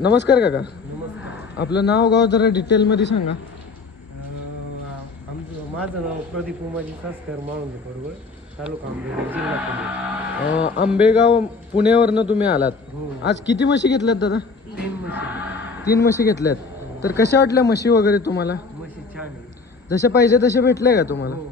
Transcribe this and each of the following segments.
नमस्कार काका, नमस्कार. आपलं नाव गाव जरा डिटेलमध्ये सांगा. माझं नाव प्रदीप उमाजी सासकर माळुंगे बरोबर तालुका आंबेगाव जिल्हा पुणे. आंबेगाव पुण्यावरनं तुम्ही आलात. हो. आज किती म्हशी घेतल्यात दादा? 3 म्हशी. 3 म्हशी घेतल्यात. तर कशा वाटल्या म्हशी वगैरे तुम्हाला? म्हशी छान आहे. जशा पाहिजे तसे भेटले का तुम्हाला? हो.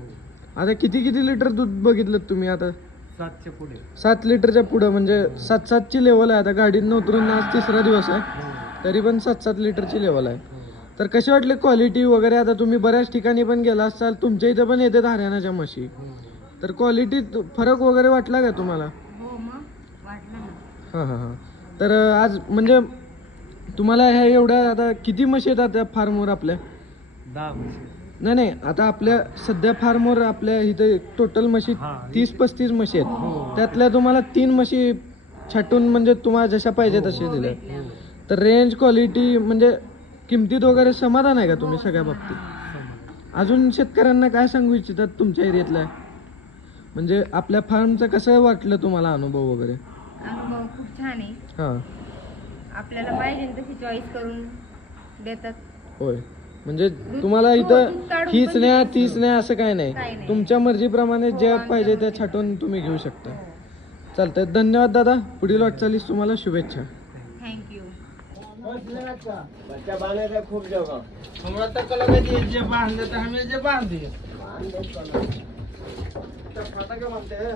आता किती किती लिटर दूध बघितलं तुम्ही? आता 7च्या पुढे. 7 लिटरच्या पुढं, म्हणजे 7-7ची लेवल आहे. आता गाडीत उतरून आज 3रा दिवस आहे, हो. तरी पण 7-7 लिटरची लेवल आहे. हो. तर कशी वाटली क्वालिटी वगैरे? आता तुम्ही बऱ्याच ठिकाणी पण गेला असाल, तुमच्या इथं पण येतात हरियाणाच्या म्हशी. हो. तर क्वालिटीत फरक वगैरे वाटला का तुम्हाला? हो मग वाटलं ना. हां हां हां. तर आज म्हणजे तुम्हाला ह्या एवढ्या आता किती म्हशी येतात त्या फार्मवर आपल्या? 10 म्हशी. नाही नाही, आता आपल्या सध्या फार्मवर आपल्या इथे टोटल म्हशी हां. 30-35 म्हशी आहेत. हो. त्यातल्या तुम्हाला 3 म्हशी छाटून म्हणजे तुम्हाला जशा पाहिजे तसे दिले. हो. तर रेंज, क्वालिटी म्हणजे किमतीत वगैरे समाधान आहे का तुम्ही सगळ्या बाबतीत? समज. अजून शेतकऱ्यांना काय सांगू इच्छितात तुमच्या एरियातल्या? म्हणजे आपल्या फार्मचं कसं वाटलं तुम्हाला अनुभव वगैरे? अनुभव खूप छान आहे. हां. आपल्याला पाहिजे तशी चॉईस करून देतात. होय, म्हणजे तुम्हाला इथं दूध काढून हीच पण नाही देतात. तीच नाही असं काही काही नाही. नाही. तुमच्या मर्जीप्रमाणे ज्या आमच्या पाहिजे त्या मर्जीने. छाटून तुम्ही घेऊ शकता. हो. चालतंय, धन्यवाद दादा. पुढील वाटचालीस तुम्हाला शुभेच्छा. थँक्यू. बच्चा बांधने का खूब जगह. हमरा तक लगे जे बांध देते हमें जे बांध दिए। फाटा क्या मानते हैं?